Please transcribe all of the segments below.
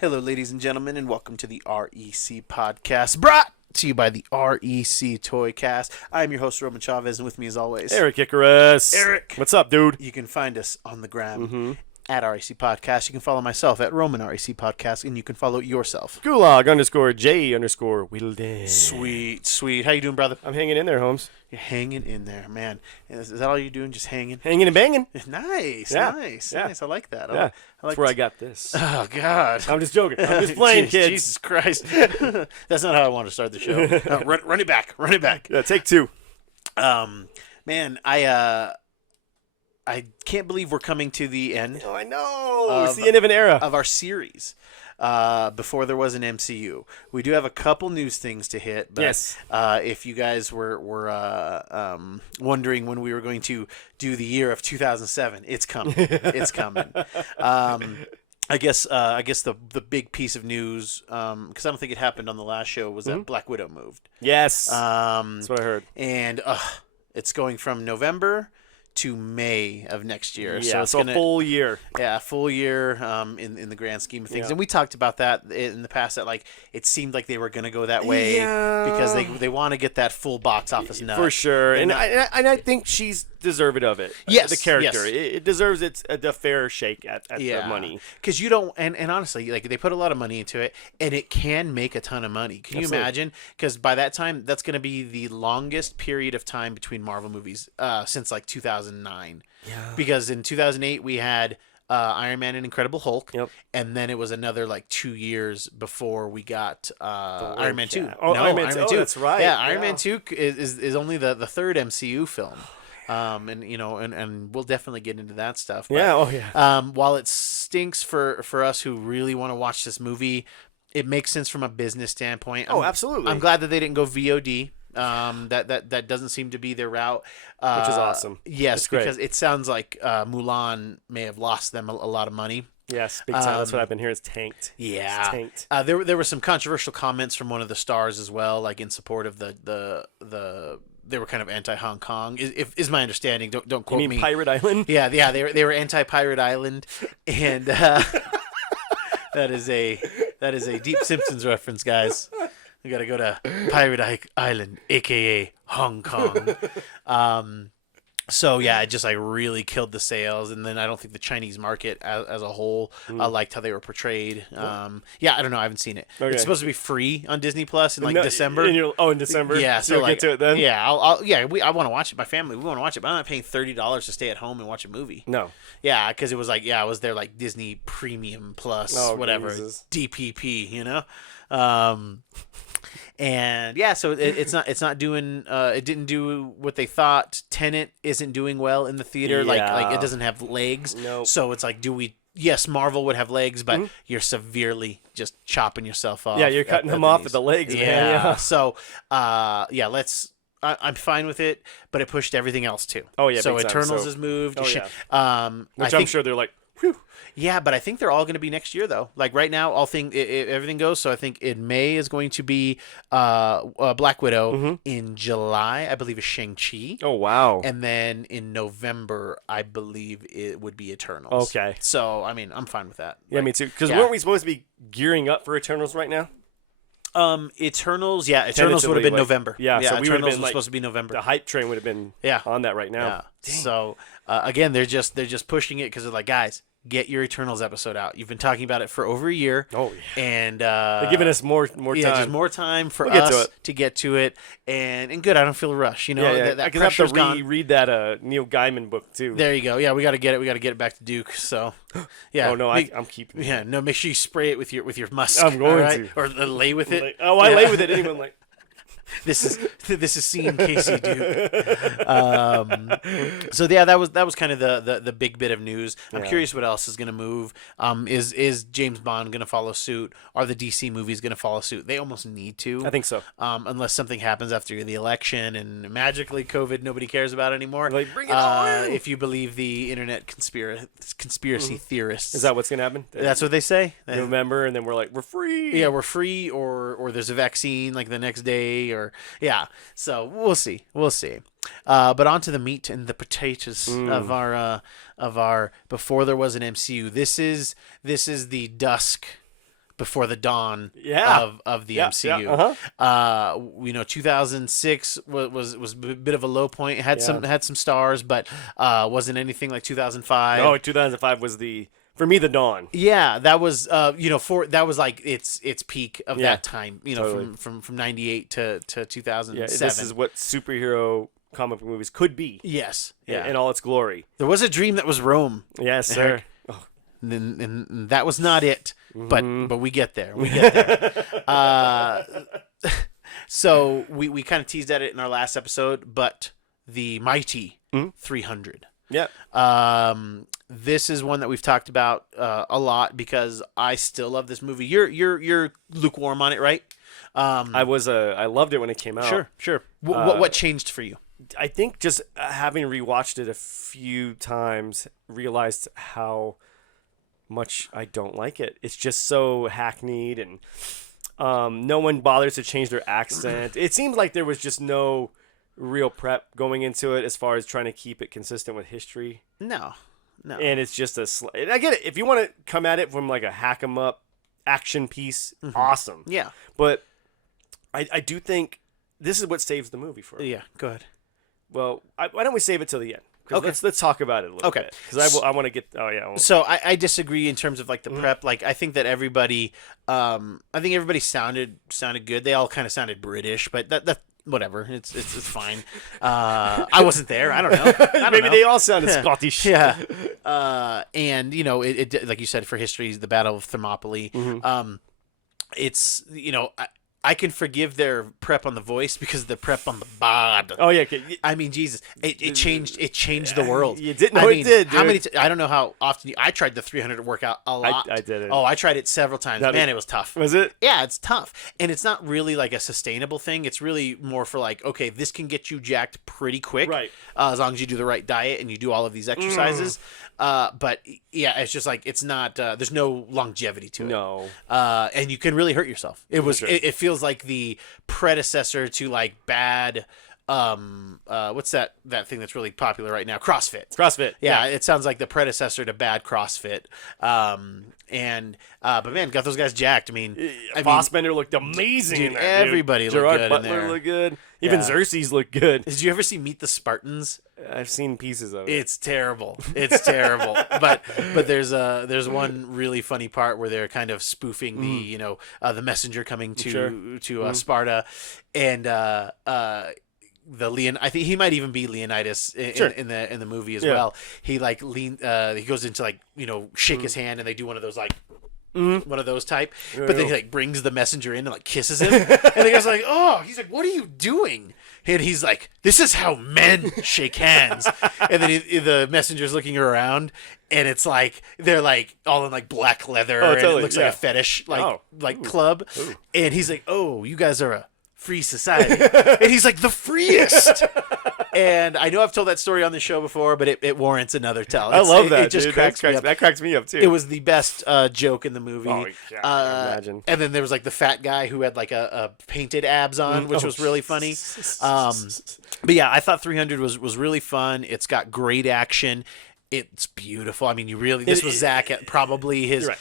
Hello, ladies and gentlemen, and welcome to the REC podcast, brought to you by the REC Toy Cast. I am your host, Roman Chavez, and with me as always, Erik Icarus. Eric. What's up, dude? You can find us on the gram at REC Podcast. You can follow myself at Roman REC Podcast, and you can follow yourself. Gulag_J_Wilden. Sweet. How you doing, brother? I'm hanging in there, Holmes. You're hanging in there, man. Is that all you're doing? Just hanging? Hanging and banging. Nice. Yeah. Nice. Yeah. I like that. I Yeah. like That's where I got this. Oh, God. I'm just joking. I'm just playing, kids. Jesus Christ. That's not how I want to start the show. Run it back. Yeah, take two. Man, I can't believe we're coming to the end Oh, I know. It's the end of an era. of our series. Before there was an MCU, we do have a couple news things to hit. But, Yes. If you guys were wondering when we were going to do the year of 2007, it's coming. It's coming. I guess the big piece of news, because I don't think it happened on the last show, was that Black Widow moved. Yes. That's what I heard. And it's going from November to May of next year. Yeah, it's so a full year. Yeah, a full year in the grand scheme of things. Yeah. And we talked about that in the past, that like it seemed like they were going to go that way because they want to get that full box office nut. For sure. And I think she's deserving of it. Yes, The character. yes. It deserves a fair shake at the money. Because you don't, and honestly, like they put a lot of money into it, and it can make a ton of money. Can you Absolutely. imagine? Because by that time, that's going to be the longest period of time between Marvel movies since like 2009. Yeah. Because in 2008 we had Iron Man and Incredible Hulk, Yep. and then it was another like 2 years before we got Iron Man 2. Oh, No, Iron Man 2. Oh, that's right. Yeah, Iron Yeah. Man 2 is only the third MCU film. And we'll definitely get into that stuff. But, Yeah. Oh, yeah. while it stinks for us who really want to watch this movie, it makes sense from a business standpoint. Oh, absolutely. I'm glad that they didn't go VOD. That doesn't seem to be their route, Which is awesome. Yes, It's great. because it sounds like Mulan may have lost them a lot of money. Yes, big time. That's what I've been hearing. It's tanked. Yeah, It's tanked. There were some controversial comments from one of the stars as well, like in support of the they were kind of anti-Hong Kong. Is my understanding? Don't You quote mean me. Pirate Island? Yeah, they were anti-Pirate Island, and that is a deep Simpsons reference, guys. We gotta go to Pirate Island, aka Hong Kong. So yeah, it just like really killed the sales, and then I don't think the Chinese market as a whole liked how they were portrayed. Yeah, I don't know. I haven't seen it. Okay. It's supposed to be free on Disney Plus in No, December. in December? Yeah, so you'll like, get to it then? Yeah, I want to watch it. My family, we want to watch it, but I'm not paying $30 to stay at home and watch a movie. No. Yeah, because it was like, I was there like Disney Premium Plus, Oh, whatever, Jesus. DPP, you know. And yeah, so it's not doing. It didn't do what they thought. Tenet isn't doing well in the theater. Like Yeah. it doesn't have legs. Nope. So it's like, do we? Yes, Marvel would have legs, but you're severely just chopping yourself off. Yeah, you're cutting them off at the legs, Yeah. man. Yeah. So let's. I'm fine with it, but it pushed everything else too. Oh, yeah, So big time. Eternals So- is moved. Oh, yeah. I Which I'm think, sure they're like, whew. yeah, but I think they're all going to be next year though. Like right now, everything goes. So I think in May is going to be Black Widow. In July, I believe is Shang-Chi. Oh, wow. And then in November, I believe it would be Eternals. Okay. So I mean, I'm fine with that. Yeah, me too. Because Yeah. weren't we supposed to be gearing up for Eternals right now? Eternals would have been Tentatively, November. yeah, so we would've Eternals been, was like, supposed to be November. The hype train would have been on that right now. Yeah. Dang. So again, they're just pushing it because they're like, guys, get your Eternals episode out. You've been talking about it for over a year. Oh, yeah. And They're giving us more time. Yeah, just more time for We'll get us to to get to it. And good, I don't feel a rush. You know, Yeah, yeah. that I can have to pressure's gone. read that Neil Gaiman book, too. There you go. Yeah, we got to get it. We got to get it back to Duke. So, yeah. Oh, no, make, I'm keeping it. Yeah, no. Make sure you spray it with your musk. I'm going all right? to. Or lay with it. I Yeah. lay with it. Anyone like... This is seeing Casey Duke. So yeah, that was kind of the big bit of news. I'm Yeah. curious what else is going to move. Is James Bond going to follow suit? Are the DC movies going to follow suit? They almost need to. I think so. Unless something happens after the election and magically COVID nobody cares about anymore. Like, bring it on! If you believe the internet conspiracy theorists. Is that what's going to happen? That's what they say. November, and then we're like, we're free. Yeah, we're free, or there's a vaccine like the next day, or yeah. So we'll see. But on to the meat and the potatoes of our before there was an MCU. This is the dusk before the dawn Yeah. of the Yeah, MCU. yeah, 2006 was a bit of a low point. It had some stars, but wasn't anything like 2005. No, 2005 was for me the dawn. Yeah, that was that was like its peak of that time. Totally. From 98 to 2007. Yeah, this is what superhero comic book movies could be. Yes. Yeah. In all its glory. There was a dream that was Rome. Yes, sir. Oh. And that was not it. Mm-hmm. But we get there. We get there. So we kind of teased at it in our last episode, but the mighty 300. Yeah. This is one that we've talked about a lot because I still love this movie. You're lukewarm on it, right? I loved it when it came out. Sure. What changed for you? I think just having rewatched it a few times, realized how much I don't like it. It's just so hackneyed, and no one bothers to change their accent. It seems like there was just no real prep going into it as far as trying to keep it consistent with history. No. And it's just and I get it. If you want to come at it from like a hack 'em up action piece, awesome. Yeah. But I do think this is what saves the movie for me. Yeah, go ahead. Well, why don't we save it till the end? Okay. Let's talk about it a little bit. Because I want to get. Oh yeah. So I disagree in terms of like the prep. Like I think that everybody sounded good. They all kind of sounded British, but that whatever. It's fine. I wasn't there. I don't know. Maybe they all sounded Scottish. Yeah. And it like you said, for history, the Battle of Thermopylae. It's I can forgive their prep on the voice because of the prep on the bod. Oh yeah. Okay. I mean, Jesus, it changed the world. You didn't know it did, dude. How many? I don't know how often I tried the 300 workout a lot. I did it. Oh, I tried it several times. Man, it was tough. Was it? Yeah, it's tough, and it's not really like a sustainable thing. It's really more for like, okay, this can get you jacked pretty quick, right? As long as you do the right diet and you do all of these exercises. But yeah, it's just like it's not. There's no longevity to it. No. And you can really hurt yourself. It feels like the predecessor to like bad. What's that thing that's really popular right now? CrossFit. Yeah, it sounds like the predecessor to bad CrossFit. But man, got those guys jacked. I mean, Fassbender looked amazing. Dude, in that, everybody looked Gerard good Butler in there. looked good. Even Xerxes looked good. Did you ever see Meet the Spartans? I've seen pieces of it. It's terrible. It's terrible. But there's one really funny part where they're kind of spoofing the messenger coming to Sparta, and I think he might even be Leonidas in the movie as well. He like he goes into like shake his hand, and they do one of those like one of those type, but then he like brings the messenger in and like kisses him, and the guy's like, oh, he's like, what are you doing? And he's like, this is how men shake hands. And then the messenger's looking around, and it's like they're like all in like black leather, and it looks like a fetish club. Ooh. And he's like, oh, you guys are a free society. And he's like, the freest. And I know I've told that story on the show before, but it warrants another tell. I love that. It just dude. cracks me up. That cracks me up too. It was the best joke in the movie. Oh, yeah, I imagine. And then there was like the fat guy who had like a painted abs on, which was really funny. But yeah, I thought 300 was really fun. It's got great action. It's beautiful. I mean, this was Zach at probably his. Right.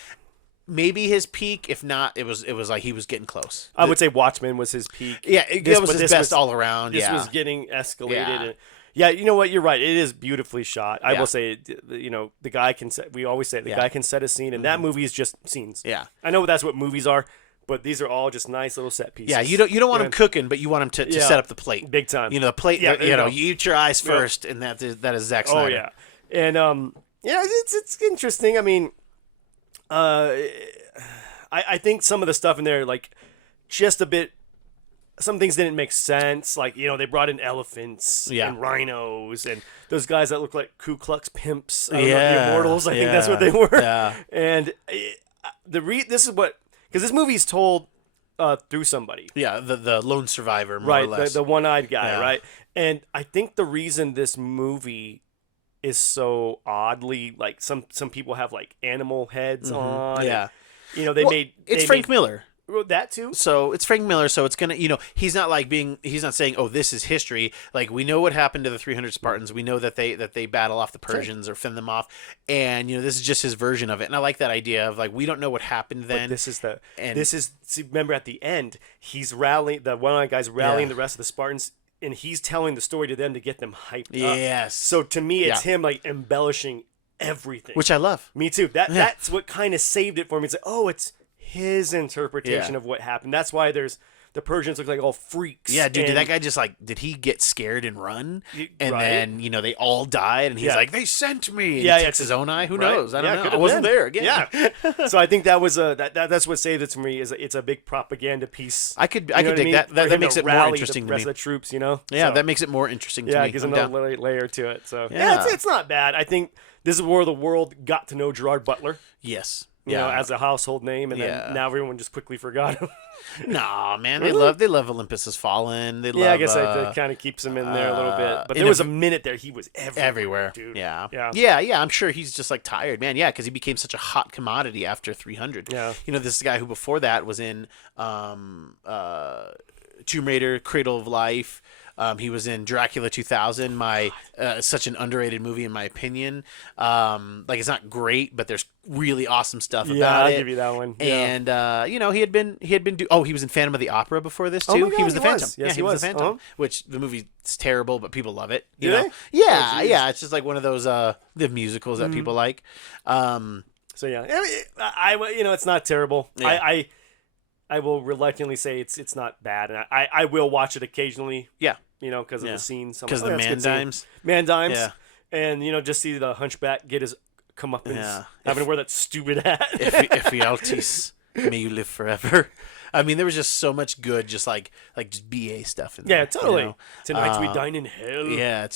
Maybe his peak. If not, it was like he was getting close. I would say Watchmen was his peak. Yeah, that was his best all around. This was getting escalated. Yeah, you know what? You're right. It is beautifully shot. I will say, the guy can set. We always say the guy can set a scene, and that movie is just scenes. Yeah, I know that's what movies are, but these are all just nice little set pieces. Yeah, you don't want him cooking, but you want him to set up the plate big time. The plate. Yeah, you eat your eyes first, and that is Zack Snyder. Oh yeah, and it's interesting. I mean. I think some of the stuff in there, like, just a bit. Some things didn't make sense. Like, they brought in elephants and rhinos and those guys that look like Ku Klux pimps. The Immortals. I think that's what they were. Yeah. And this is what, because this movie is told through somebody. Yeah, the lone survivor, more or less. Right, the one-eyed guy, right? And I think the reason this movie is so oddly, like, some people have like animal heads on. Yeah. And, It's Frank Miller. That too. So it's Frank Miller, so it's gonna, he's not saying, oh, this is history. Like, we know what happened to the 300 Spartans. We know that they battle off the Persians or fend them off, and this is just his version of it. And I like that idea of, like, we don't know what happened then. But remember at the end, he's rallying the one of the guys rallying the rest of the Spartans, and he's telling the story to them to get them hyped up. Yes. So to me, it's him like embellishing everything, which I love. Me too. That's what kind of saved it for me. It's like, oh, it's his interpretation of what happened. That's why the Persians look like all freaks. Yeah, dude, did that guy just did he get scared and run? And then, they all died and he's like, they sent me. And he takes his own eye. Who knows? I don't know. I wasn't there again. Yeah. So I think that was that's what saved it for me. It's a big propaganda piece. I could dig that. That makes it more interesting to me. The rest of the troops, Yeah, that makes it more interesting to me. Yeah, it gives another layer to it. So it's not bad. I think this is where the world got to know Gerard Butler. Yes. As a household name, and then now everyone just quickly forgot him. Nah, man, they love Olympus Has Fallen. They love. I guess that kind of keeps him in there a little bit. But there was a minute there he was everywhere, dude. Yeah. I'm sure he's just tired, man. Yeah, because he became such a hot commodity after 300. Yeah. This is a guy who before that was in Tomb Raider, Cradle of Life. He was in Dracula 2000, such an underrated movie in my opinion. It's not great, but there's really awesome stuff about it. I'll give you that one. And he was in Phantom of the Opera before this too. Oh my God, he was the Phantom. Yes, he was the Phantom. Which the movie's terrible, but people love it. Do they? Yeah. It's just like one of those the musicals that people like. So yeah, it's not terrible. Yeah. I will reluctantly say it's not bad, and I will watch it occasionally. Yeah. Because of the scenes. Because the man dimes. Man dimes. Yeah. And, just see the hunchback get his comeuppance. Having to wear that stupid hat. Ephialtes, may you live forever. I mean, there was just so much good, just just BA stuff in there. Yeah, totally. Tonight we dine in hell. Yeah,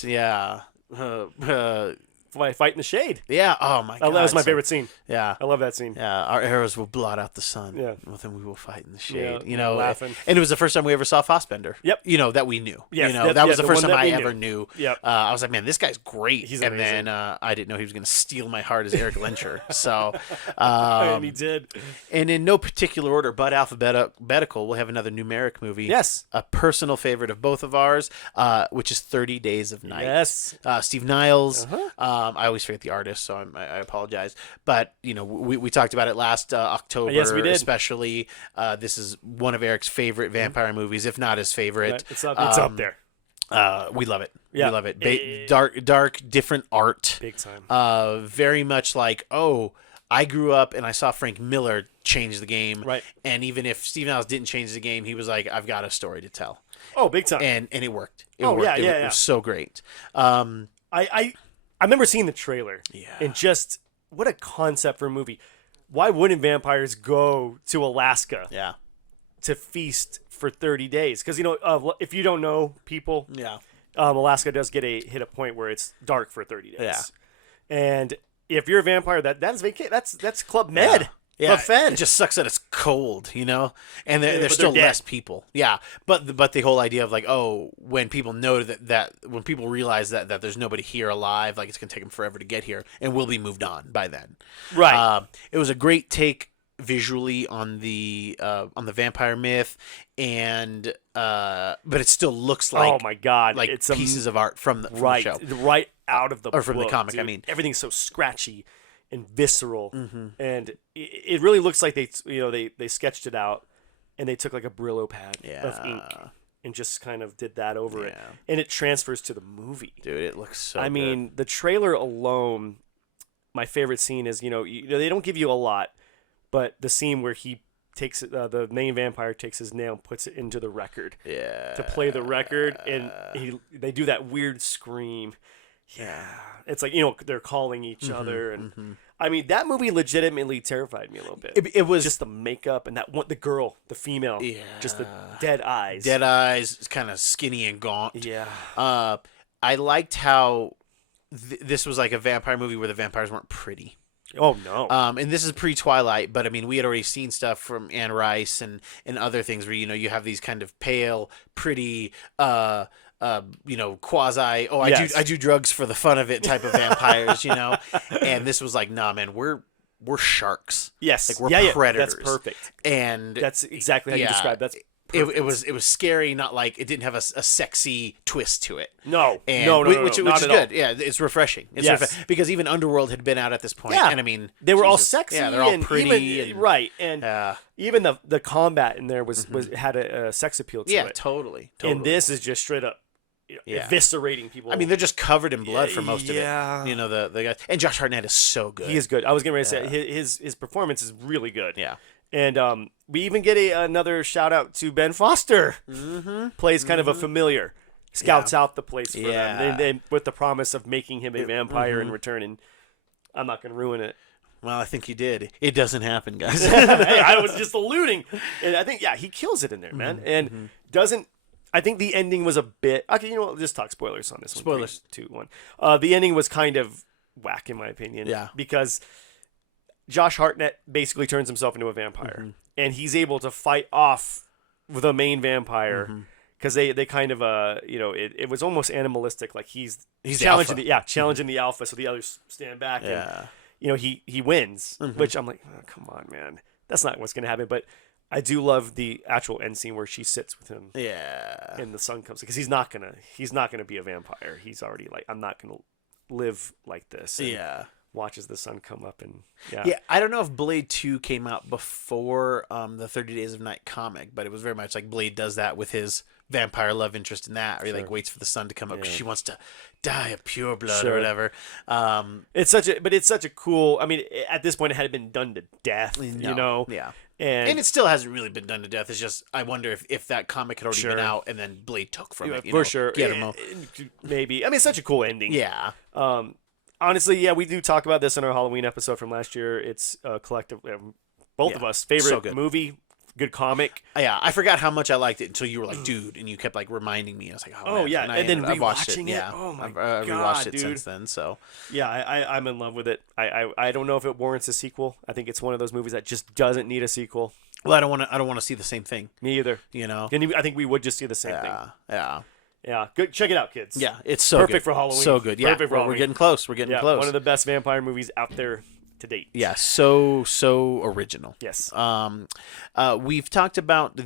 Fight in the shade. Yeah. Oh my God. That was my favorite scene. Yeah. I love that scene. Yeah. Our arrows will blot out the sun. Yeah. Well, then we will fight in the shade. Laughing. And it was the first time we ever saw Fassbender. Yep. That we knew. Yes, that was the first one time I that we ever knew. Yep. I was like, man, this guy's great. He's and amazing. then I didn't know he was going to steal my heart as Eric Lyncher. So. And he did. And in no particular order, but alphabetical, we'll have another numeric movie. Yes. A personal favorite of both of ours, which is 30 Days of Night. Yes. Steve Niles. I always forget the artist, so I apologize. But, we talked about it last October. Yes, we did. Especially. This is one of Eric's favorite vampire movies, if not his favorite. It's up there. We love it. Yeah. We love it. Dark, different art. Big time. Very much like, I grew up and I saw Frank Miller change the game. Right. And even if Steve Niles didn't change the game, he was like, I've got a story to tell. Oh, big time. And it worked. It Oh, worked. yeah, It was so great. I remember seeing the trailer. Yeah. And just what a concept for a movie. Why wouldn't vampires go to Alaska Yeah. to feast for 30 days? Because, if you don't know people, Yeah. Alaska does hit a point where it's dark for 30 days. Yeah. And if you're a vampire, that's Club Med. Yeah, Club Fed. it just sucks that it's cold, and there's still they're less dead. people. Yeah, but the whole idea of when people know that when people realize that there's nobody here alive, it's gonna take them forever to get here, and we'll be moved on by then. Right. It was a great take visually on the vampire myth, and but it still looks like, oh my God, like it's pieces of art from the show right out of the or from the book, comic. dude. I mean, everything's so scratchy and visceral, and it really looks like they sketched it out and they took like a Brillo pad of ink and just kind of did that over it, and it transfers to the movie. Dude, it looks so. I mean, the trailer alone. My favorite scene is they don't give you a lot, but the scene where he takes the main vampire takes his nail and puts it into the record to play the record, and they do that weird scream. Yeah, it's like they're calling each other, and I mean that movie legitimately terrified me a little bit. It was just the makeup and the girl, the female, just the dead eyes, kind of skinny and gaunt. Yeah, I liked how this was like a vampire movie where the vampires weren't pretty. Oh no. And this is pre-Twilight, but I mean we had already seen stuff from Anne Rice and other things where you have these kind of pale, pretty quasi I do drugs for the fun of it type of vampires, and this was like, nah man, we're we're sharks. Yes. Like we're predators. That's perfect. And that's exactly how you describe. That's it was scary, not like it didn't have a sexy twist to it. No, which is good. Yeah, it's refreshing. Because even Underworld had been out at this point, and I mean they were all sexy, they're all pretty, and even the combat in there was had a sex appeal to it. Yeah, totally. And this is just straight up eviscerating people. I mean, they're just covered in blood for most of it. You know, the guy, and Josh Hartnett is so good. He is good. I was getting ready to say his performance is really good. Yeah. And we even get another shout out to Ben Foster. Plays kind of a familiar. Scouts out the place for them. They with the promise of making him a vampire in return. And I'm not going to ruin it. Well, I think you did. It doesn't happen, guys. Hey, I was just alluding. And I think, he kills it in there, man. And doesn't... I think the ending was a bit... Okay, you know what? Just talk spoilers on this one. Spoilers. 3, 2, 1. The ending was kind of whack, in my opinion. Yeah. Because Josh Hartnett basically turns himself into a vampire. And he's able to fight off the main vampire. Because they kind of, it was almost animalistic. Like he's challenging challenging the alpha so the others stand back. And, he wins. Which I'm like, oh, come on, man. That's not what's going to happen. But... I do love the actual end scene where she sits with him. Yeah. And the sun comes because he's not gonna be a vampire. He's already like, I'm not gonna live like this. And watches the sun come up and yeah. I don't know if Blade 2 came out before the 30 Days of Night comic, but it was very much like Blade does that with his vampire love interest in that, or he like waits for the sun to come up because she wants to die of pure blood or whatever. It's such a cool. I mean, at this point, it had been done to death. You know. Yeah. And it still hasn't really been done to death. It's just I wonder if that comic had already been out and then Blade took from it. For sure. Maybe. I mean, it's such a cool ending. Yeah. Honestly, we do talk about this in our Halloween episode from last year. It's a collective, both of us favorite movie. Good comic. Yeah, I forgot how much I liked it until you were like, dude, and you kept like reminding me. I was like, oh man. And then rewatching it. Yeah. Oh my God, I've rewatched it since then. So yeah, I'm in love with it. I don't know if it warrants a sequel. I think it's one of those movies that just doesn't need a sequel. Well, I don't want to see the same thing. Me either. You know, and I think we would just see the same thing. Yeah. Good. Check it out, kids. Yeah, it's so perfect good. for Halloween. So good. Yeah, perfect for we're getting close. We're getting close. One of the best vampire movies out there to date. Yeah, so original. Yes. We've talked about in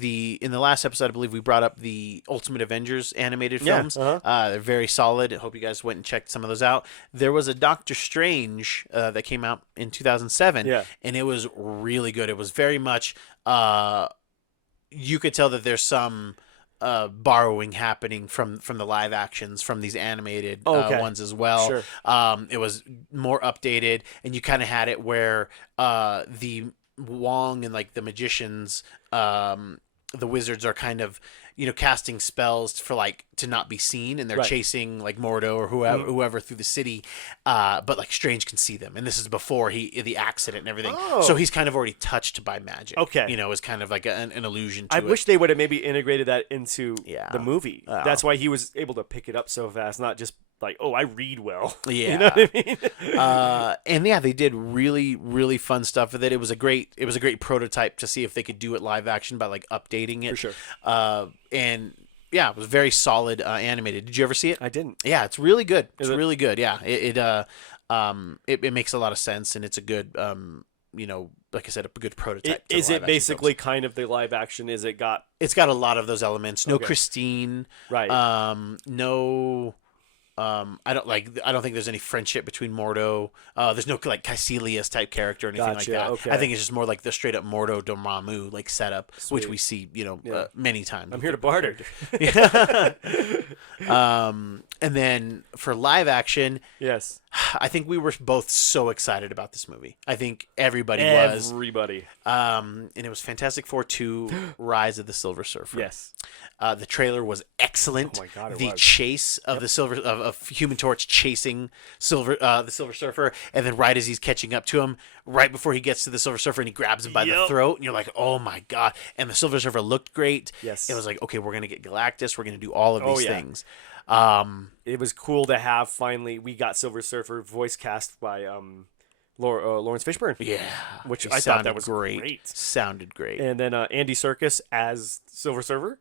the last episode, I believe we brought up the Ultimate Avengers animated films. They're very solid. I hope you guys went and checked some of those out. There was a Doctor Strange that came out in 2007, and it was really good. It was very much you could tell that there's some borrowing happening from the live actions from these animated ones as well. Sure. It was more updated, and you kind of had it where the Wong and like the magicians, the wizards are kind of casting spells for like to not be seen, and they're chasing like Mordo or whoever through the city, but like Strange can see them, and this is before the accident and everything. So he's kind of already touched by magic. Is kind of like an illusion to it. I wish they would have maybe integrated that into the movie. That's why he was able to pick it up so fast, not just like, oh, I read well. Yeah. You know what I mean? And they did really, really fun stuff with it. It was a great prototype to see if they could do it live action by like updating it. For sure. And yeah, it was very solid animated. Did you ever see it? I didn't. Yeah, it's really good. It's really good. Yeah. It makes a lot of sense, and it's a good like I said, a good prototype. Is it basically kind of the live action? It's got a lot of those elements. No Christine. Right. No I don't think there's any friendship between Mordo. There's no like Caecilius type character or anything like that. Okay. I think it's just more like the straight up Mordo Dormammu like setup, which we see many times. I'm here to barter. And then for live action, yes, I think we were both so excited about this movie. I think everybody was. And it was Fantastic Four 2: Rise of the Silver Surfer. Yes. The trailer was excellent. Oh my God, the chase of the of Human Torch chasing the Silver Surfer, and then right as he's catching up to him, right before he gets to the Silver Surfer, and he grabs him by the throat, and you're like, oh my God! And the Silver Surfer looked great. Yes, it was like, okay, we're gonna get Galactus, we're gonna do all of these things. It was cool to have finally we got Silver Surfer voice cast by Lawrence Fishburne. Yeah, which I thought that was great. Sounded great. And then Andy Serkis as Silver Surfer.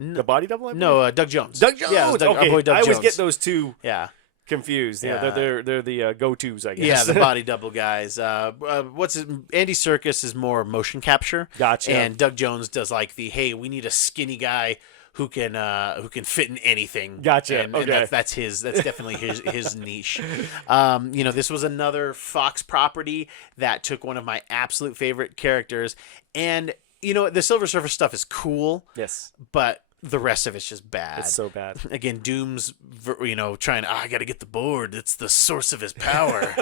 The body double? No, Doug Jones. Doug Jones. Yeah, our boy Doug I always Jones. get those two. Yeah. confused. Yeah. They're the go-tos, I guess. Yeah, the body double guys. Andy Serkis is more motion capture. Gotcha. And Doug Jones does like hey, we need a skinny guy who can fit in anything. Gotcha. And Okay. that's definitely his niche. This was another Fox property that took one of my absolute favorite characters, and the Silver Surfer stuff is cool. Yes. But the rest of it's just bad. It's so bad. Again, Doom's, trying I got to get the board. It's the source of his power.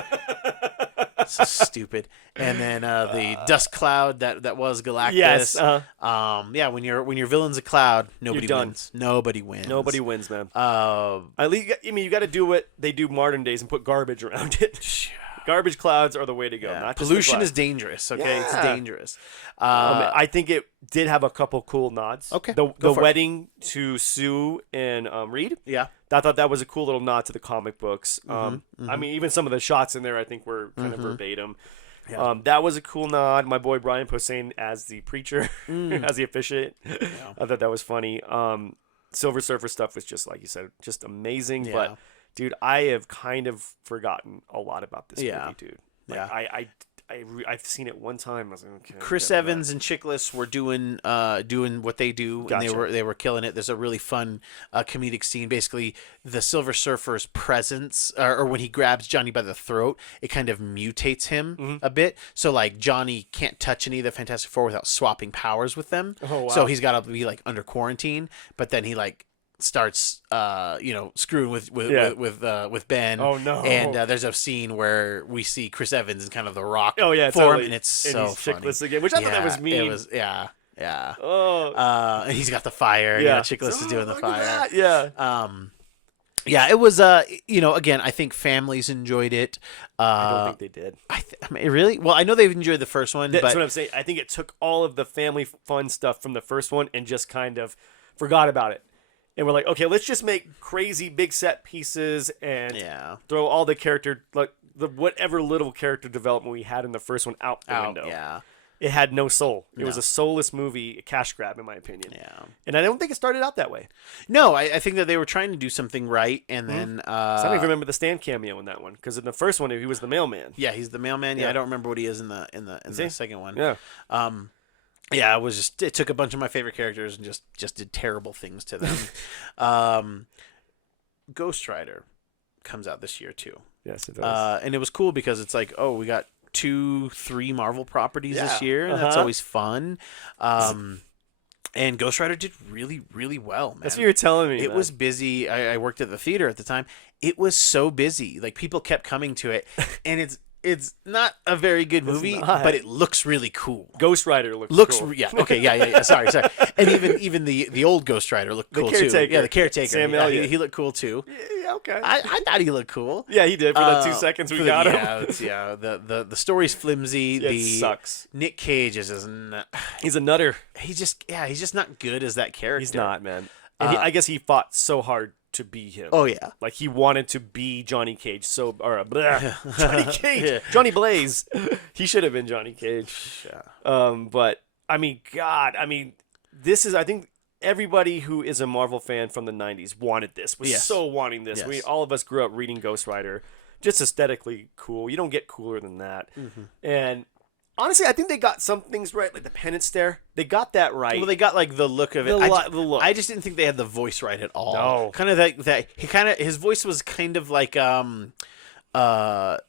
So stupid. And then the dust cloud that was Galactus. Yes. When your villain's a cloud, nobody You're done. wins. Nobody wins. Nobody wins, man. At least, you got to do what they do modern days and put garbage around it. Garbage clouds are the way to go. Yeah. Not just Pollution is dangerous. Okay, It's dangerous. I think it did have a couple cool nods. Okay, the wedding to Sue and Reed. Yeah, I thought that was a cool little nod to the comic books. I mean, even some of the shots in there, I think, were kind of verbatim. Yeah. That was a cool nod. My boy Brian Posehn as the preacher, as the officiant. Yeah. I thought that was funny. Silver Surfer stuff was just like you said, just amazing. Yeah. But dude, I have kind of forgotten a lot about this movie, dude. Like, I've seen it one time. I was like, okay, Chris Evans and Chiklis were doing what they do, Gotcha. and they were killing it. There's a really fun comedic scene. Basically, the Silver Surfer's presence, or when he grabs Johnny by the throat, it kind of mutates him a bit. So like Johnny can't touch any of the Fantastic Four without swapping powers with them. Oh, wow. So he's got to be like under quarantine. But then he starts screwing with Ben. Oh no. And there's a scene where we see Chris Evans in kind of the Rock form, totally. And it's so he's funny. Chiklis again, which I thought that was mean. It was yeah. Oh. And he's got the fire. Yeah. Chiklis is doing the fire. Yeah. Yeah, it was again, I think families enjoyed it. I don't think they did. I mean, really? Well, I know they've enjoyed the first one, That's but what I'm saying. I think it took all of the family fun stuff from the first one and just kind of forgot about it. And we're like, okay, let's just make crazy big set pieces and throw all the character, like the whatever little character development we had in the first one out the window. Yeah. It had no soul. It was a soulless movie, a cash grab, in my opinion. Yeah. And I don't think it started out that way. No, I think that they were trying to do something right, and then... So I don't even remember the Stan cameo in that one, because in the first one, he was the mailman. Yeah, he's the mailman. Yeah, I don't remember what he is in the second one. Yeah. Yeah, it took a bunch of my favorite characters and just did terrible things to them. Ghost Rider comes out this year too. Yes, it does. And it was cool because it's like, oh, we got 2-3 Marvel properties this year, and that's always fun. And Ghost Rider did really, really well, man. That's what you're telling me. It was busy. I worked at the theater at the time. It was so busy. Like, people kept coming to it, and it's not a very good movie, but it looks really cool. Ghost Rider looks cool. Yeah. Okay. Yeah. Sorry. And even the old Ghost Rider looked cool too. Yeah, the caretaker. Sam Elliott. He looked cool too. Yeah. Okay. I thought he looked cool. Yeah, he did for the 2 seconds we got him. The story's flimsy. It sucks. Nick Cage is he's a nutter. He's just not good as that character. He's not, man. And I guess he fought so hard to be him. Oh yeah, like he wanted to be Johnny Cage. Johnny Cage, Johnny Blaze. He should have been Johnny Cage. Yeah. But I mean, God, this is. I think everybody who is a Marvel fan from the '90s wanted this. Was so wanting this. Yes. All of us grew up reading Ghost Rider. Just aesthetically cool. You don't get cooler than that. And honestly, I think they got some things right, like the penance stare. They got that right. Well, they got like the look of it. The look. I just didn't think they had the voice right at all. No. Kind of his voice was kind of like the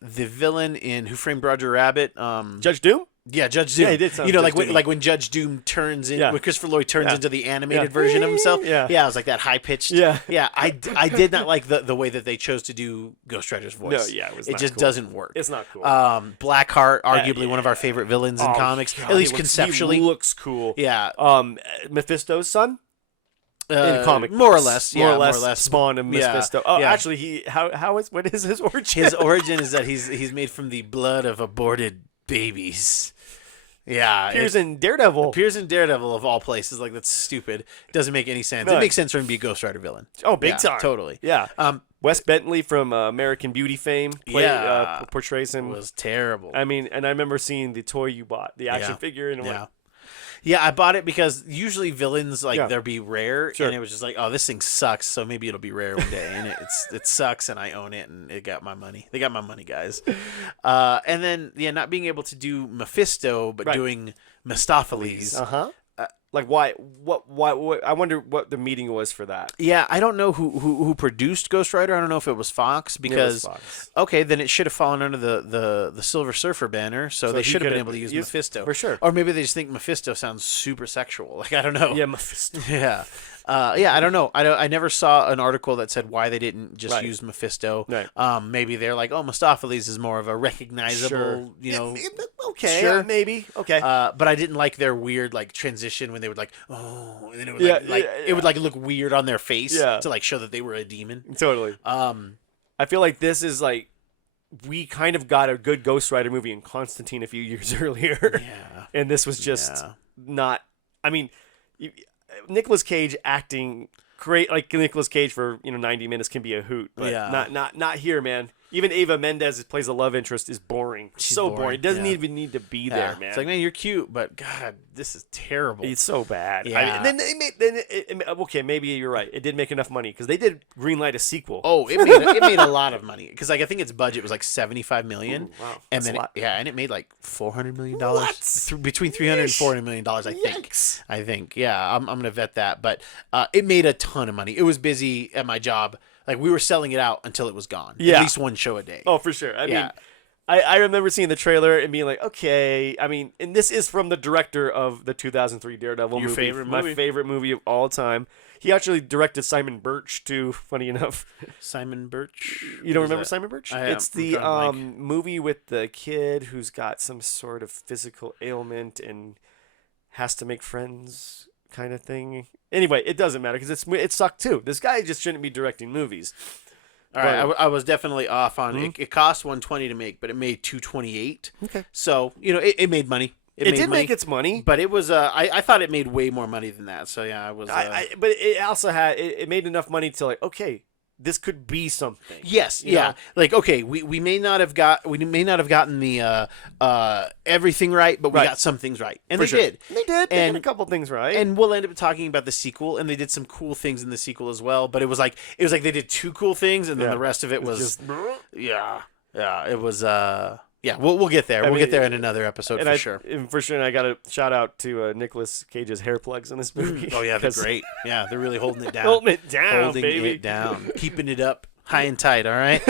villain in Who Framed Roger Rabbit. Judge Doom. Yeah, Judge Doom. Yeah, he did sound when Judge Doom turns in, when Christopher Lloyd turns into the animated version of himself. Yeah, it was like that high pitched. Yeah. I did not like the way that they chose to do Ghost Rider's voice. No, yeah, it just cool. Doesn't work. It's not cool. Blackheart, arguably one of our favorite villains in comics, God, at least conceptually. He looks cool. Yeah. Mephisto's son. In comic books. More or less, more or less spawn of Mephisto. Oh, yeah. Actually, what is his origin? His origin is that he's made from the blood of aborted babies. Yeah, appears in Daredevil. Of all places. Like, that's stupid. Doesn't make any sense. It makes sense for him to be a Ghost Rider villain. Oh, big time. Totally. Yeah. Wes Bentley from American Beauty fame portrays him. It was terrible. And I remember seeing the toy you bought, the action figure, and I'm like, Yeah, I bought it because usually villains Yeah. they'll be rare, Sure. and it was just like, oh, this thing sucks, so maybe it'll be rare one day, and it sucks, and I own it, and it got my money. They got my money, guys. And then not being able to do Mephisto, but Right. doing Mephistopheles. Like why? What? I wonder what the meeting was for that. Yeah, I don't know who produced Ghost Rider. I don't know if it was Fox because Fox. okay, then it should have fallen under the Silver Surfer banner, so they he should have been could've able to use used- Mephisto for sure. or maybe they just think Mephisto sounds super sexual. Like I don't know. Yeah, Mephisto. Yeah. I don't know. I never saw an article that said why they didn't just Right. use Mephisto. Right. Maybe they're like, oh, Mephistopheles is more of a recognizable, Okay, Sure. maybe. Okay. But I didn't like their weird transition when they would and then it would it would look weird on their face Yeah. to show that they were a demon. Totally. I feel like this is we kind of got a good Ghost Rider movie in Constantine a few years earlier. Yeah. And this was just not. I mean, Nicolas Cage acting great, like Nicolas Cage for 90 minutes can be a hoot, but not here, man. Even Eva Mendes plays the love interest is boring. She's so boring. It doesn't yeah. even need to be there, man. It's like, man, you're cute, but God, this is terrible. It's so bad. Yeah. And then they made. Okay, maybe you're right. It did make enough money because they did greenlight a sequel. Oh, it made a lot of money because I think its budget was $75 million. Ooh, wow. And That's then a lot. and it made $400 million. What? Between $300 and $400 million, I think. Yikes. I think. Yeah, I'm gonna vet that, but it made a ton of money. It was busy at my job. We were selling it out until it was gone. Yeah. At least one show a day. Oh, for sure. I Yeah. mean, I remember seeing the trailer and being like, okay. I mean, and this is from the director of the 2003 Daredevil Your movie. favorite movie? My favorite movie of all time. He actually directed Simon Birch too, funny enough. Simon Birch. You don't What is remember that? Simon Birch? I It's am. I'm the drawing a blank. movie with the kid who's got some sort of physical ailment and has to make friends kind of thing. Anyway, it doesn't matter because it sucked too. This guy just shouldn't be directing movies. All right, I was definitely off on it. It cost $120 to make, but it made $228. Okay. So it made money. It made did money, make its money. but it was I thought it made way more money than that. So yeah, I was. But it also had it made enough money to okay, this could be something. Yes, You yeah. know? Okay, we may not have gotten the everything right, but we got some things right, and For they sure. did. They did. They And- did a couple things right. And we'll end up talking about the sequel, and they did some cool things in the sequel as well. But it was like they did two cool things, and then Yeah. the rest of it was just yeah. It was We'll get there. We'll get there in another episode for sure. And for sure, and I got to shout out to Nicolas Cage's hair plugs in this movie. Oh yeah, they're 'cause- great. Yeah, they're really holding it down. Holding it down, Holding baby. it down, keeping it up high and tight. All right.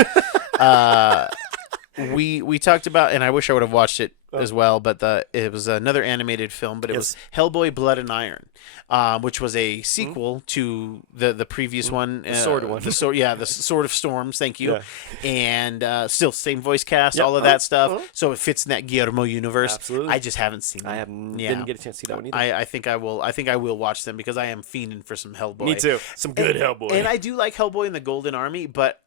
We talked about, and I wish I would have watched it as well, but it was another animated film, but it was Hellboy: Blood and Iron, which was a sequel to the previous one, The sword one. the Sword of Storms. Thank you, Yeah. and still same voice cast, Yep. all of that stuff, uh-huh. so it fits in that Guillermo universe. Absolutely. I just haven't seen. I them. didn't get a chance to see that one either. I think I will. I think I will watch them because I am fiending for some Hellboy. Me too. Some good Hellboy. And I do like Hellboy and the Golden Army, but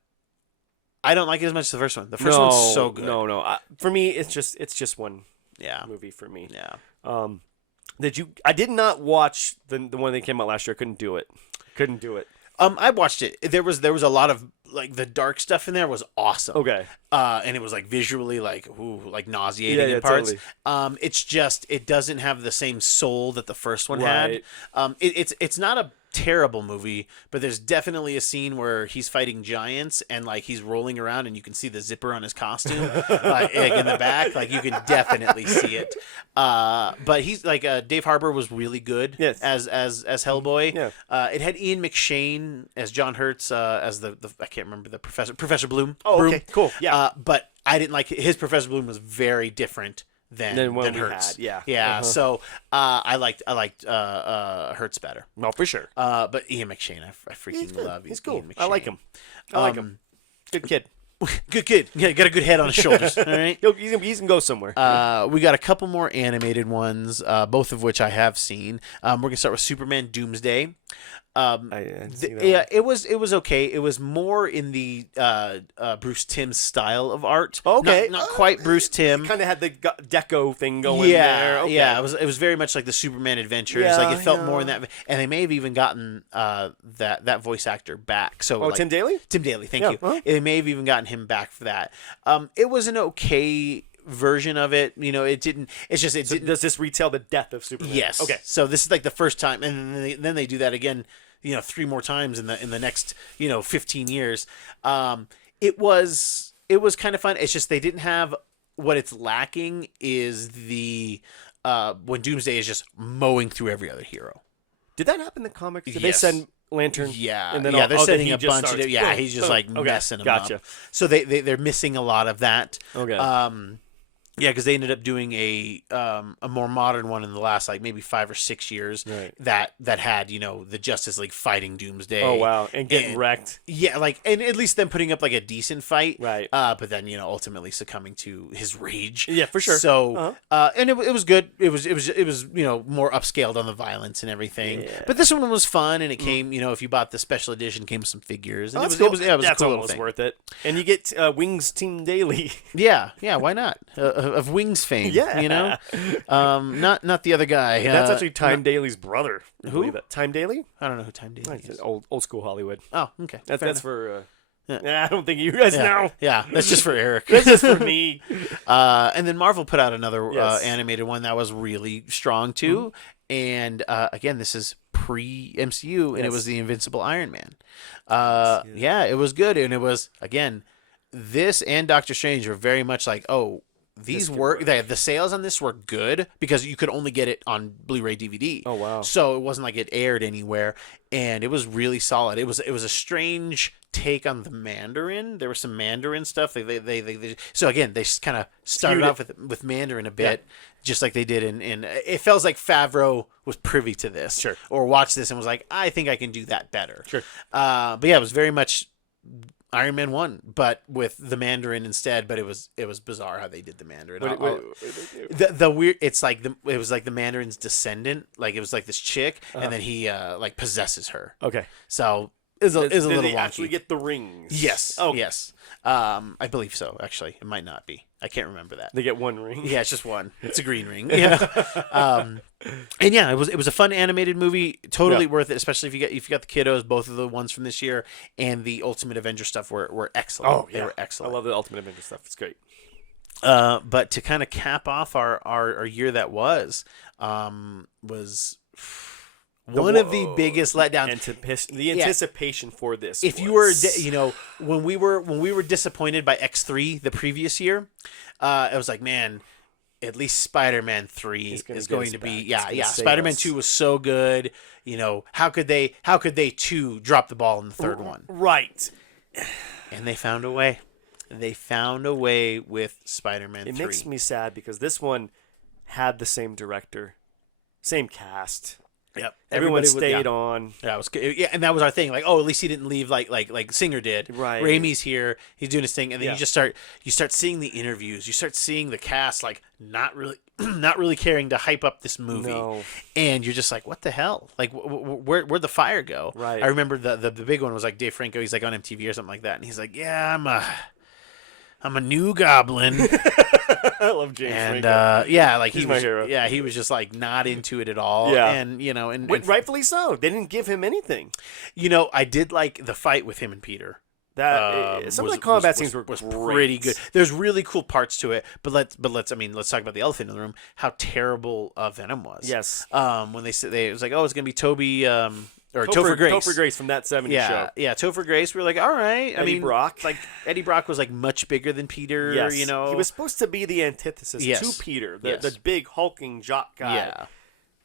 I don't like it as much as the first one. The first one's so good. No. For me, it's just one Yeah. movie for me. Yeah. I did not watch the one that came out last year. I couldn't do it. I watched it. There was a lot of the dark stuff in there was awesome. Okay. And it was visually nauseating in parts. Totally. It's just it doesn't have the same soul that the first one had. Right. It's not a terrible movie, but there's definitely a scene where he's fighting giants and he's rolling around and you can see the zipper on his costume in the back. You can definitely see it. But he's Dave Harbour was really good as Hellboy. Yeah. It had Ian McShane as John Hurts as the I can't remember the Professor Bloom. Oh, Broom. okay, cool. Yeah. But I didn't like his Professor Bloom was very different than what we Hurts. had, yeah. Yeah. Uh-huh. So I liked Hurts better. No, for sure. But Ian McShane, I freaking love. He's cool. Ian McShane. I like him. Good kid. Good kid. Yeah, got a good head on his shoulders. All right. He's gonna go somewhere. We got a couple more animated ones, both of which I have seen. We're gonna start with Superman Doomsday. I didn't see that Yeah, it was okay. It was more in the Bruce Timm style of art. Okay. not quite Bruce Timm. Kind of had the deco thing going there. Okay. Yeah. It was very much like the Superman Adventures. Yeah, It felt yeah. more in that, and they may have even gotten that voice actor back. So Tim Daly? Tim Daly, thank Yeah, you. uh-huh. They may have even gotten him back for that. It was an okay version of it. It didn't. It's just So does this retell the death of Superman? Yes. Okay. So this is like the first time, and then they do that again. 3 more times in the next 15 years. It was kind of fun. It's just they didn't have what it's lacking is the when Doomsday is just mowing through every other hero. Did that happen in the comics? Did they Yes. send Lantern? Yeah, And then they're sending a just bunch starts, of yeah. boom, He's just boom. like Okay, messing them gotcha. up. So they're missing a lot of that. Okay. Yeah, because they ended up doing a more modern one in the last maybe 5 or 6 years. Right. That had the Justice League fighting Doomsday. Oh wow, and getting wrecked. Yeah, and at least them putting up a decent fight. Right. But then ultimately succumbing to his rage. Yeah, for sure. So and it was good. It was more upscaled on the violence and everything. Yeah. But this one was fun, and it came if you bought the special edition, came with some figures. And Oh, that's it was cool. a That's cool little almost thing. worth it. And you get Wings Team Daily. Yeah, why not? Of Wings fame. Yeah. Not the other guy. That's actually Time Daly's brother. Who? Time Daly? I don't know who Time Daily is. Old school Hollywood. Oh, okay. That's Fair for. Yeah. I don't think you guys know. Yeah, that's just for Eric. That's just for me. And then Marvel put out another Yes. animated one that was really strong too. And again, this is pre-MCU, and it Yes. was the Invincible Iron Man. Yeah, it was good, and it was again, this and Doctor Strange were very much like, these were the sales on this were good because you could only get it on Blu-ray DVD. Oh wow. So it wasn't like it aired anywhere, and it was really solid. It was a strange take on the Mandarin. There was some Mandarin stuff. They so again they kind of started off with Mandarin a bit, just like they did in. It feels like Favreau was privy to this, Sure, or watched this and was like, I think I can do that better. Sure. But yeah, it was very much Iron Man 1, but with the Mandarin instead. But it was bizarre how they did the Mandarin. The weird. It's like it was like the Mandarin's descendant. Like it was like this chick, and then he possesses her. Okay. So is a Did little they wonky. actually get the rings? Yes. Oh, yes. I believe so. Actually, it might not be. I can't remember that. They get one ring. Yeah, it's just one. It's a green ring. Yeah. And yeah, it was a fun animated movie. Totally worth it, especially if you got the kiddos. Both of the ones from this year and the Ultimate Avenger stuff were excellent. Oh, yeah. They were excellent. I love the Ultimate Avenger stuff. It's great. But to kind of cap off our year that was one of the biggest letdowns. The anticipation for this. If you were, when we were disappointed by X3 the previous year, it was like, man, at least Spider-Man 3 is going to be, Spider-Man 2 was so good. How could they too drop the ball in the third one? Right. And they found a way. They found a way with Spider-Man 3. It makes me sad because this one had the same director, same cast. Yep. Everyone Everybody stayed on. Yeah, it was and that was our thing. Like, at least he didn't leave like Singer did. Right. Raimi's here, he's doing his thing, and then you start seeing the interviews, you start seeing the cast not really caring to hype up this movie, and you're just like, what the hell? Like, where'd the fire go? Right. I remember the big one was like Dave Franco. He's like on MTV or something like that, and he's like, yeah, I'm a new Goblin. I love James and Franco. he He's was my hero. Yeah, he was just like not into it at all. Yeah. And and rightfully so. They didn't give him anything. I did like the fight with him and Peter. Some of the combat scenes were pretty good. There's really cool parts to it, but let's talk about the elephant in the room. How terrible Venom was. Yes. When it was like, it's gonna be Toby or Topher Grace. Topher Grace from that 70s show. Yeah, Topher Grace. We were like, all right. Eddie Brock. Like Eddie Brock was like much bigger than Peter. Yes. He was supposed to be the antithesis to Peter, the big hulking jock guy. Yeah.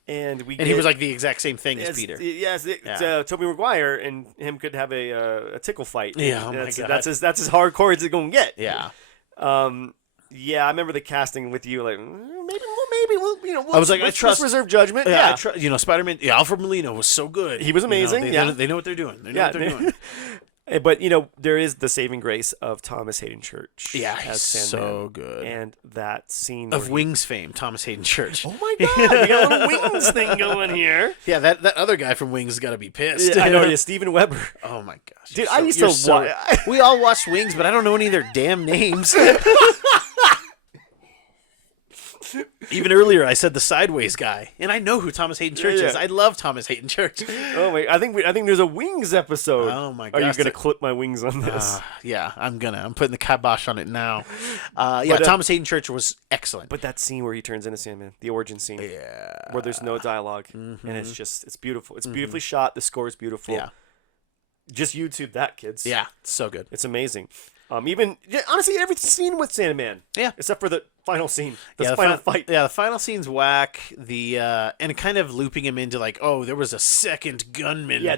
And he was like the exact same thing as Peter. Yes, Tobey Maguire and him could have a tickle fight. Yeah, oh my God. That's as hardcore as it's gonna get. Yeah. I remember the casting with you. Like maybe we'll I was like, let's reserve judgment. Yeah, Spider-Man. Yeah, Alfred Molina was so good. He was amazing. They know what they're doing. They know what they're doing. But there is the saving grace of Thomas Hayden Church. Yeah, he's so good. And that scene of Wings fame, Thomas Hayden Church. Oh my God, we got a little Wings thing going here. Yeah, that other guy from Wings got to be pissed. Yeah, I know. Yeah, Steven Weber. Oh my gosh, dude, I used to watch. We all watched Wings, but I don't know any of their damn names. Even earlier, I said the sideways guy, and I know who Thomas Hayden Church is. I love Thomas Hayden Church. Oh wait, I think there's a wings episode. Oh my gosh. Are you gonna clip clip my wings on this? Yeah, I'm putting the kibosh on it now. Thomas Hayden Church was excellent. But that scene where he turns into Sandman, the origin scene, where there's no dialogue, and it's beautiful. It's beautifully shot. The score is beautiful. Yeah. Just YouTube that, kids. Yeah, it's so good. It's amazing. Honestly, every scene with Sandman. Yeah. Except for the final scene. The final fight. Yeah, the final scene's whack. And kind of looping him into like, oh, there was a second gunman. Yeah,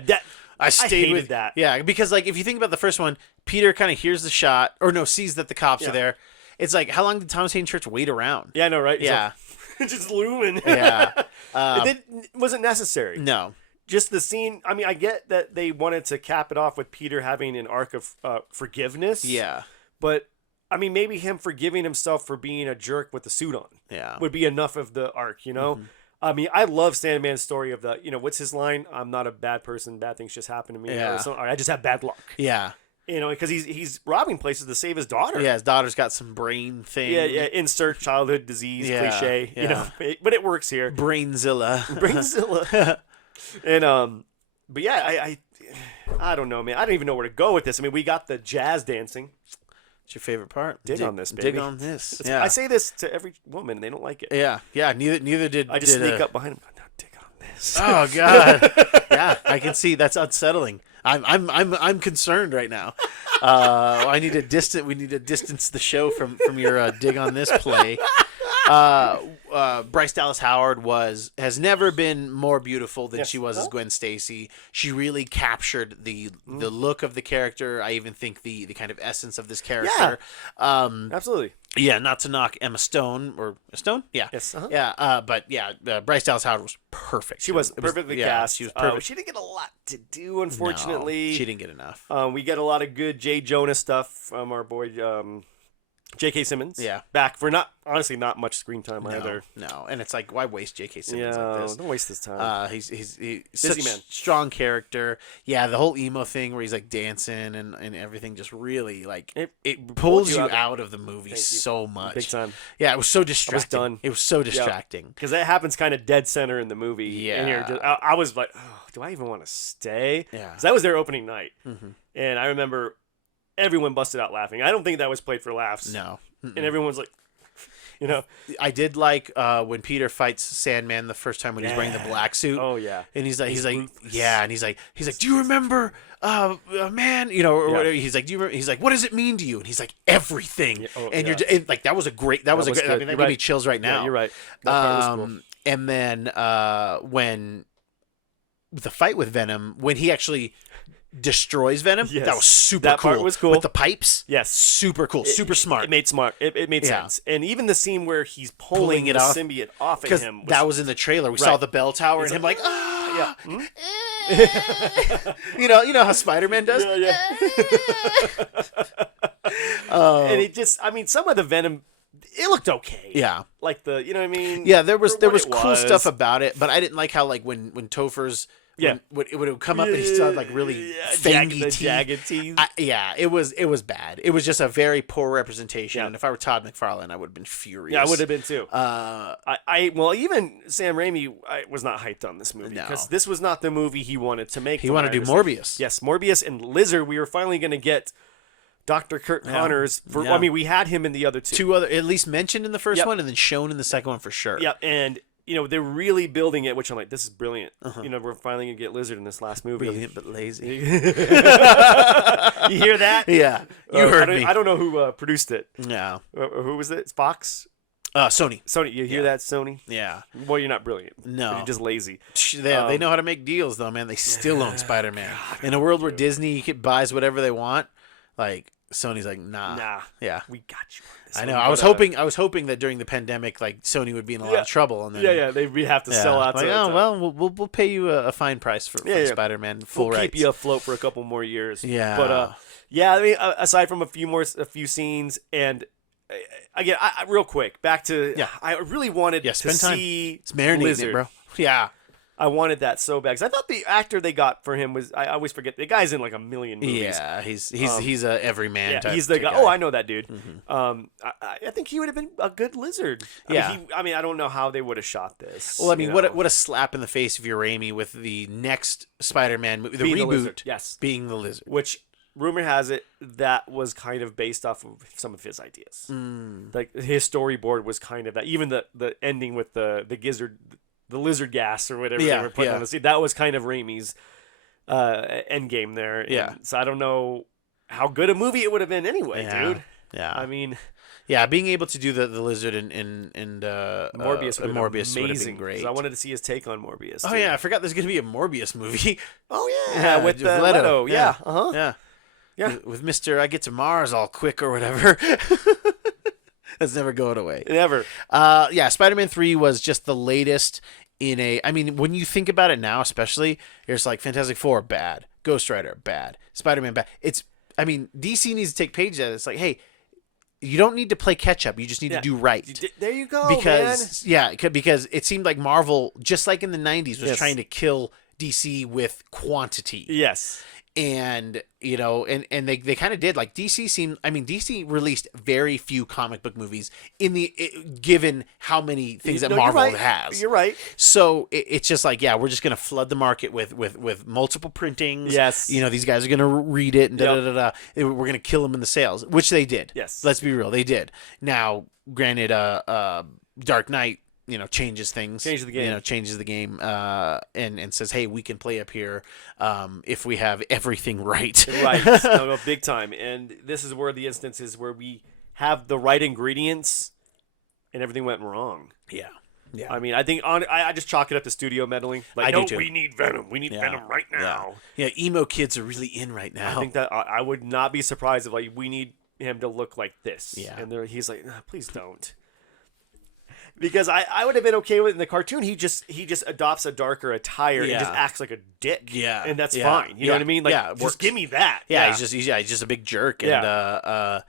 I hated that. Yeah, because like if you think about the first one, Peter kind of hears the shot, or no, sees that the cops are there. It's like, how long did Thomas Hayden Church wait around? Yeah, I know, right? Yeah. Just looming. Yeah. It wasn't necessary. No. Just the scene. I mean, I get that they wanted to cap it off with Peter having an arc of forgiveness. Yeah. But, I mean, maybe him forgiving himself for being a jerk with the suit on would be enough of the arc, you know? I mean, I love Sandman's story of what's his line? I'm not a bad person. Bad things just happen to me. Yeah. I just have bad luck. Yeah. You know, because he's robbing places to save his daughter. Yeah, his daughter's got some brain thing. Yeah, insert childhood disease cliche. Yeah. You know, but it works here. Brainzilla. Brainzilla. And but yeah, I don't know, man. I don't even know where to go with this. I mean, we got the jazz dancing. What's your favorite part? Dig on this, baby. Dig on this. Yeah. I say this to every woman, and they don't like it. Yeah. Neither did. I just sneak up behind them. Now dig on this. Oh God. Yeah, I can see that's unsettling. I'm concerned right now. We need to distance the show from your dig on this play. Bryce Dallas Howard has never been more beautiful than she was as Gwen Stacy. She really captured the look of the character. I even think the kind of essence of this character. Yeah. Absolutely. Yeah, not to knock Emma Stone Yeah. Yes. But Bryce Dallas Howard was perfect. She was perfectly cast. She was perfect. She didn't get a lot to do, unfortunately. No, she didn't get enough. We get a lot of good J. Jonah stuff from our boy J.K. Simmons. Yeah. Back for not much screen time either. No, and it's like, why waste J.K. Simmons like this? Don't waste his time. He's such a strong character. Yeah, the whole emo thing where he's like dancing and everything just really like it pulls you out of the movie so much. Big time. Yeah, it was so distracting. I was done. It was so distracting. Because that happens kind of dead center in the movie. Yeah. And I was like, oh, do I even want to stay? Yeah. Because that was their opening night. And I remember everyone busted out laughing. I don't think that was played for laughs. No. And everyone was like, you know. I did like when Peter fights Sandman the first time when he's wearing the black suit. Oh yeah. And he's like, yeah, and he's like, do you remember, man? You know, or whatever. He's like, do you remember? He's like, what does it mean to you? And he's like, everything. Yeah. And you're and, like, that was a great. I mean, that gave me chills right now. Yeah, you're right. That part was cool. And then when the fight with Venom, when he actually destroys Venom, that was super cool. That part was cool. With the pipes. Yes. Super cool. Super smart. It made smart. It made sense. And even the scene where he's pulling the symbiote off at him. That was in the trailer. We saw the bell tower and him like, ah. Yeah. You know how Spider-Man does? Yeah. And it just, I mean, some of the Venom, it looked okay. Yeah. Like you know what I mean? Yeah, there was cool stuff about it, but I didn't like how like when Topher's it would come up and he still had like really fangy teeth. Jagged teeth. It was bad. It was just a very poor representation. And if I were Todd McFarlane, I would have been furious. Yeah, I would have been too. Even Sam Raimi was not hyped on this movie because this was not the movie he wanted to make. He wanted to do Morbius. Yes, Morbius and Lizard. We were finally going to get Dr. Kurt Connors. I mean, we had him in the other two. At least mentioned in the first one and then shown in the second one for sure. Yeah, and you know, they're really building it, which I'm like, this is brilliant. You know, we're finally going to get Lizard in this last movie. Brilliant but lazy. You hear that? Yeah. You heard me. I don't know who produced it. No. Who was it? Fox? Sony. Sony. You hear that, Sony? Yeah. Well, you're not brilliant. No. You're just lazy. They know how to make deals, though, man. They still own Spider-Man. In a world where Disney buys whatever they want, like, Sony's like, nah. Yeah. We got you on this. I know. I was hoping that during the pandemic, like, Sony would be in a lot of trouble, and then we'd have to sell out. Like, we'll pay you a fine price for Spider-Man full rights. We'll keep you afloat for a couple more years. Yeah. But I mean, aside from a few scenes, and again, real quick, back to I really wanted to see it's marinating, Lizard. bro. Yeah. I wanted that so bad because I thought the actor they got for him was. I always forget the guy's in like a million movies. Yeah, he's a everyman. Yeah, type, he's the guy. guy. Oh, I know that dude. I think he would have been a good Lizard. I mean, I don't know how they would have shot this. Well, I mean, what a slap in the face if you're Raimi with the next Spider-Man movie, the reboot, being the Lizard. Which rumor has it that was kind of based off of some of his ideas. Like his storyboard was kind of that. Even the ending with the gizzard. The lizard gas or whatever they were putting on the scene. That was kind of Raimi's end game there. And so I don't know how good a movie it would have been anyway, dude. Yeah. I mean... Yeah, being able to do the lizard and Morbius would have been great. I wanted to see his take on Morbius. Oh, yeah. I forgot there's going to be a Morbius movie. Oh, yeah. With Leto. Yeah. Uh-huh. Yeah. With Mr. I Get to Mars all quick or whatever. That's never going away. Never. Spider-Man 3 was just the latest in a... I mean, when you think about it now, especially, there's like Fantastic Four, bad. Ghost Rider, bad. Spider-Man, bad. I mean, DC needs to take pages out of it. It's like, hey, you don't need to play catch-up. You just need to do right. There you go, because, man. Yeah, because it seemed like Marvel, just like in the 90s, was trying to kill DC with quantity. Yes. And, and they kind of did. Like, DC released very few comic book movies given how many things that Marvel has. You're right. So it's just like, we're just going to flood the market with multiple printings. Yes. These guys are going to read it and We're going to kill them in the sales, which they did. Yes. Let's be real. They did. Now, granted, Dark Knight, changes things. Changes the game. And says, hey, we can play up here if we have everything right. Right. No, big time. And this is where the instance is where we have the right ingredients and everything went wrong. Yeah. Yeah. I mean, I think I just chalk it up to studio meddling. Like, do too. We need Venom. We need Venom right now. Yeah, emo kids are really in right now. I think that I would not be surprised if we need him to look like this. Yeah. And he's like, please don't. Because I would have been okay with it in the cartoon. He just adopts a darker attire and just acts like a dick. Yeah, and that's fine. You know what I mean? Just give me that. Yeah, he's just a big jerk. And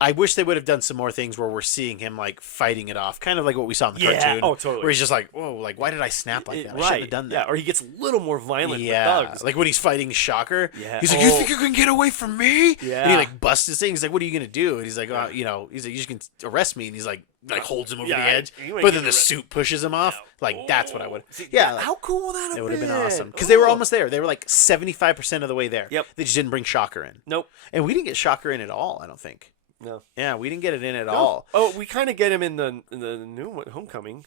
I wish they would have done some more things where we're seeing him fighting it off, kind of like what we saw in the cartoon. Oh, totally. Where he's just like, whoa, why did I snap like that? I shouldn't have done that. Yeah, or he gets a little more violent with thugs. Like when he's fighting Shocker. Yeah. He's like, you think you can get away from me? Yeah. And he busts his thing. He's like, what are you gonna do? And he's like, he's like, you can arrest me. And he's like holds him over the edge. But then the suit pushes him off. That's what I would. How cool would that have been? It would have been awesome because they were almost there. They were 75% of the way there. Yep. They just didn't bring Shocker in. Nope. And we didn't get Shocker in at all. I don't think. No. Yeah, we didn't get it in at all. Oh, we kind of get him in the new one, Homecoming.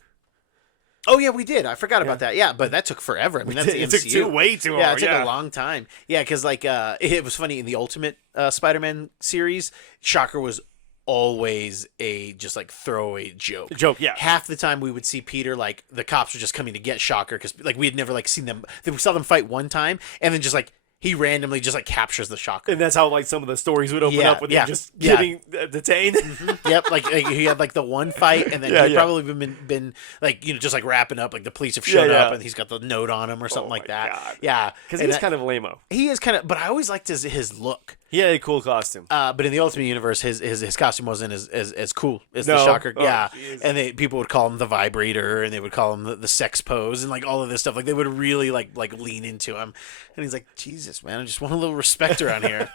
Oh yeah, we did. I forgot about that. Yeah, but that took forever. I mean, that's the MCU. It took way too long. Yeah, it took a long time. Yeah, because it was funny in the Ultimate Spider-Man series, Shocker was always a just throwaway joke. Yeah. Half the time we would see Peter the cops were just coming to get Shocker because we had never seen them. We saw them fight one time, and then just he randomly just captures the Shocker. And that's how some of the stories would open up with him just getting detained. Mm-hmm. Yep, he had the one fight and then he'd probably been just wrapping up, the police have showed up and he's got the note on him or something like that. God. Yeah. Because he's kind of lame-o. He is kind of, but I always liked his look. He had a cool costume. But in the Ultimate Universe, his costume wasn't as cool as the Shocker. Oh, geez. And people would call him the Vibrator, and they would call him the sex pose, and all of this stuff. They would really lean into him. And he's like, Jesus, man, I just want a little respect around here.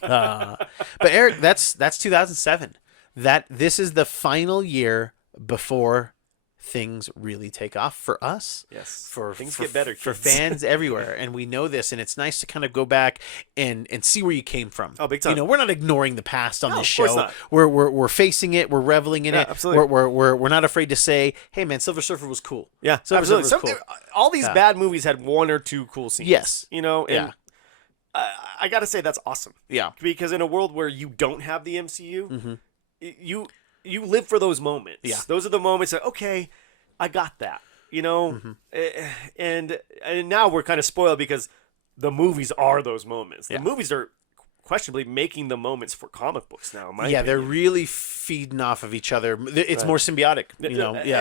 But Eric, that's 2007. This is the final year before things really take off for us. Yes. Things get better, for kids. fans everywhere, and we know this, and it's nice to kind of go back and see where you came from. Oh, big time. We're not ignoring the past on this of show. course not. We're facing it. We're reveling in it. Absolutely. We're not afraid to say, hey man, Silver Surfer was cool. Yeah, Silver Surfer absolutely. was cool. All these bad movies had one or two cool scenes. Yes. And I got to say that's awesome. Yeah. Because in a world where you don't have the MCU, you live for those moments. Yeah. Those are the moments that, okay, I got that, and now we're kind of spoiled because the movies are those moments. The movies are questionably making the moments for comic books now. They're really feeding off of each other. It's more symbiotic, Yeah.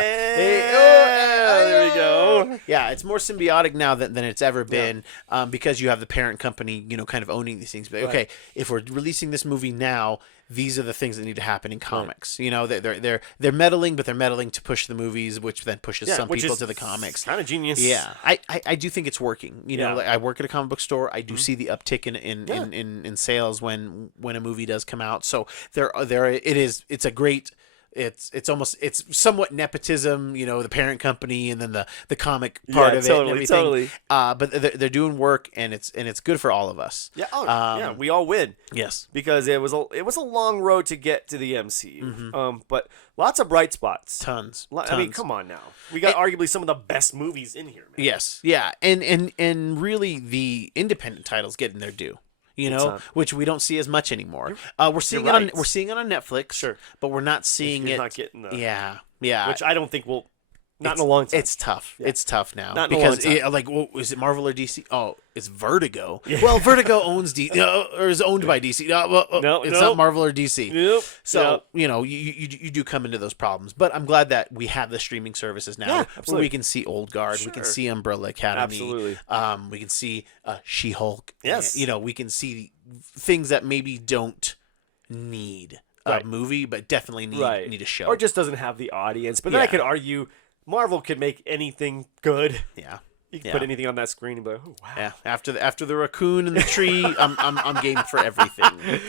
There we go. Yeah, it's more symbiotic now than it's ever been because you have the parent company, kind of owning these things. But okay, if we're releasing this movie now, these are the things that need to happen in comics. You know, they're meddling, but they're meddling to push the movies, which then pushes some people to the comics. Kind of genius. Yeah, I do think it's working. You know, like I work at a comic book store. I do see the uptick in sales when a movie does come out. So it's a great. It's somewhat nepotism, you know, the parent company and then the comic part of it and everything. Totally. But they're doing work and it's good for all of us. Yeah, we all win. Yes, because it was a long road to get to the MCU. But lots of bright spots. Tons. I mean, come on now. We got arguably some of the best movies in here, man. Yes, yeah, and really the independent titles getting their due. You know, which we don't see as much anymore. We're seeing it on Netflix, sure, but we're not seeing it. Not getting the, yeah, which I don't think will. Not in a long time. It's tough. Yeah. It's tough now not because is it Marvel or DC? Oh, it's Vertigo. Yeah. Well, Vertigo owns DC or is owned by DC. No, it's not Marvel or DC. Nope. So you know, you do come into those problems. But I'm glad that we have the streaming services now where we can see Old Guard, we can see Umbrella Academy, absolutely. We can see She-Hulk. Yes. You know, we can see things that maybe don't need a movie, but definitely need a show, or just doesn't have the audience. But then I could argue Marvel could make anything good. Yeah. You can put anything on that screen and be like, oh, wow. Yeah, after the raccoon and the tree, I'm game for everything.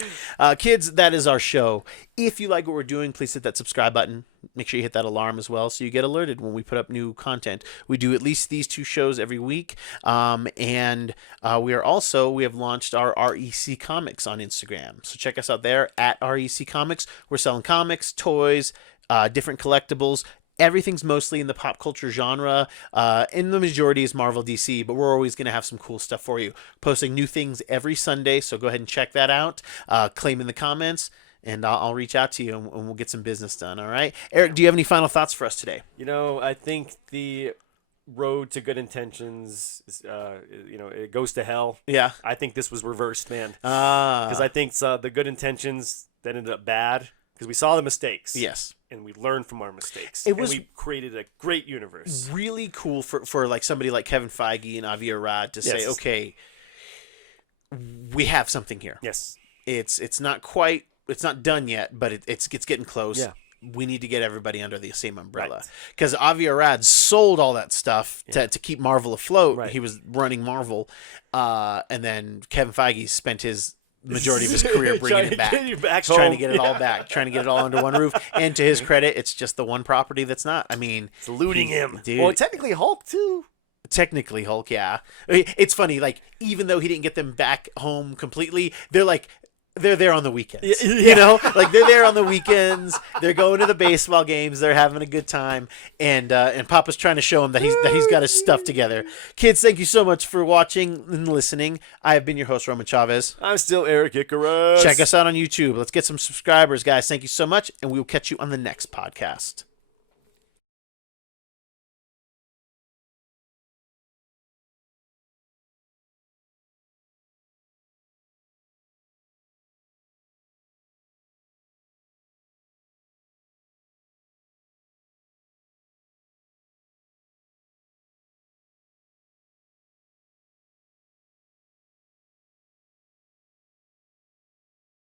Kids, that is our show. If you like what we're doing, please hit that subscribe button. Make sure you hit that alarm as well so you get alerted when we put up new content. We do at least these 2 shows every week. And we have launched our REC Comics on Instagram. So check us out there at REC Comics. We're selling comics, toys, different collectibles. Everything's mostly in the pop culture genre, and the majority is Marvel DC, but we're always going to have some cool stuff for you. Posting new things every Sunday, so go ahead and check that out. Claim in the comments, and I'll reach out to you, and we'll get some business done, all right? Eric, do you have any final thoughts for us today? You know, I think the road to good intentions, it goes to hell. Yeah. I think this was reversed, man. Because I think the good intentions that ended up bad, because we saw the mistakes. Yes. And we learned from our mistakes. And we created a great universe. Really cool for like somebody like Kevin Feige and Avi Arad to say, okay, we have something here. Yes. It's not done yet, but it's getting close. Yeah. We need to get everybody under the same umbrella. Because Avi Arad sold all that stuff to keep Marvel afloat. Right. He was running Marvel. And then Kevin Feige spent his majority of his career bringing it back, trying to get it all back, trying to get it all under one roof. And to his credit, it's just the one property that's not. I mean, it's eluding him. Dude, well, technically Hulk too. Technically Hulk, yeah. It's funny, like even though he didn't get them back home completely, they're there on the weekends. You know, like they're there on the weekends. They're going to the baseball games. They're having a good time, and Papa's trying to show him that he's got his stuff together. Kids, thank you so much for watching and listening. I have been your host, Roman Chavez. I'm still Eric Icarus. Check us out on YouTube. Let's get some subscribers, guys. Thank you so much, and we will catch you on the next podcast.